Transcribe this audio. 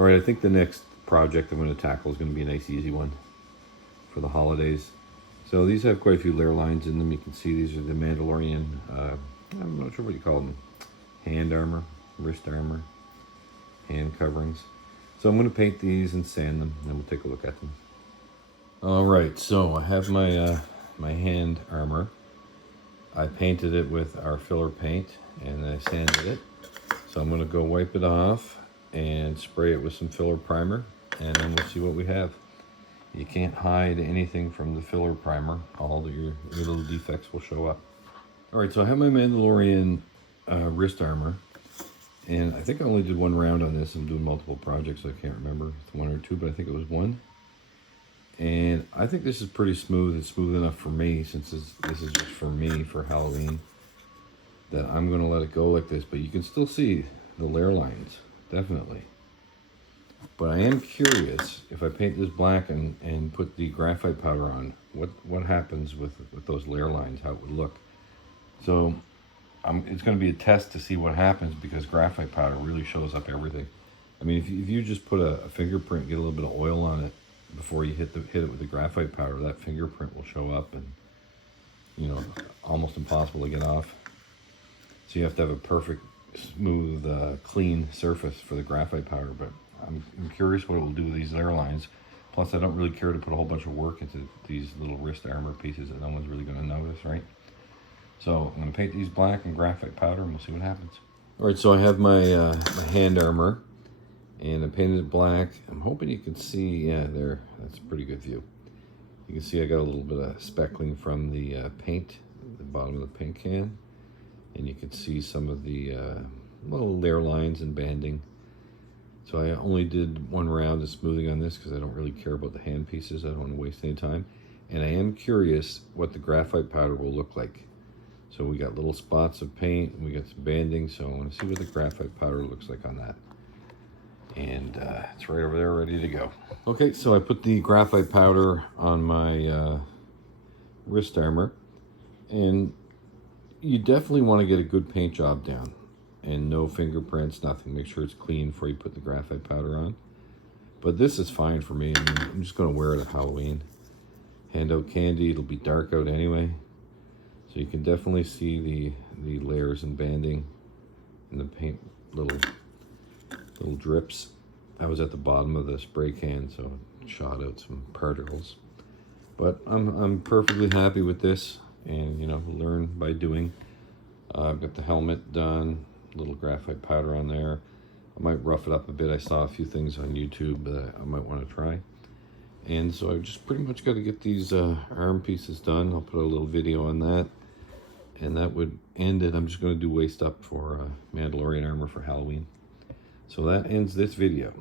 All right, I think the next project I'm going to tackle is going to be a nice easy one for the holidays. So these have quite a few layer lines in them. You can see these are the Mandalorian, I'm not sure what you call them, hand armor, wrist armor, hand coverings. So I'm going to paint these and sand them, and we'll take a look at them. All right, so I have my my hand armor. I painted it with our filler paint, and I sanded it. So I'm going to go wipe it off and spray it with some filler primer, and then we'll see what we have. You can't hide anything from the filler primer. All your little defects will show up. All right, so I have my Mandalorian wrist armor, and I think I only did one round on this. I'm doing multiple projects, so I can't remember if it's one or two, but I think it was one. And I think this is pretty smooth. It's smooth enough for me, since this is just for me for Halloween, that I'm going to let it go like this. But you can still see the layer lines, definitely. But I am curious, if I paint this black and put the graphite powder on, what happens with those layer lines, how it would look. So it's going to be a test to see what happens, because graphite powder really shows up everything. I mean, if you just put a fingerprint, get a little bit of oil on it before you hit it with the graphite powder, that fingerprint will show up, and you know, almost impossible to get off. So you have to have a perfect, smooth, clean surface for the graphite powder. But I'm curious what it will do with these layer lines. Plus, I don't really care to put a whole bunch of work into these little wrist armor pieces that no one's really going to notice, right? So I'm going to paint these black and graphite powder, and we'll see what happens. All right, so I have my my hand armor, and I painted it black. I'm hoping you can see, yeah, there, that's a pretty good view. You can see I got a little bit of speckling from the paint at the bottom of the paint can, and you can see some of the little layer lines and banding. So I only did one round of smoothing on this because I don't really care about the hand pieces. I don't want to waste any time. And I am curious what the graphite powder will look like. So we got little spots of paint, and we got some banding, so I want to see what the graphite powder looks like on that. And it's right over there, ready to go. Okay, so I put the graphite powder on my wrist armor, and you definitely want to get a good paint job down, and no fingerprints, nothing. Make sure it's clean before you put the graphite powder on. But this is fine for me. I mean, I'm just going to wear it at Halloween. Hand out candy. It'll be dark out anyway. So you can definitely see the layers and banding and the paint little drips. I was at the bottom of the spray can, so it shot out some particles. But I'm perfectly happy with this, and you know, learn by doing. I've got the helmet done, little graphite powder on there. I might rough it up a bit. I saw a few things on YouTube that I might want to try. And so I've just pretty much got to get these arm pieces done. I'll put a little video on that. And that would end it. I'm just going to do waist up for Mandalorian armor for Halloween. So that ends this video.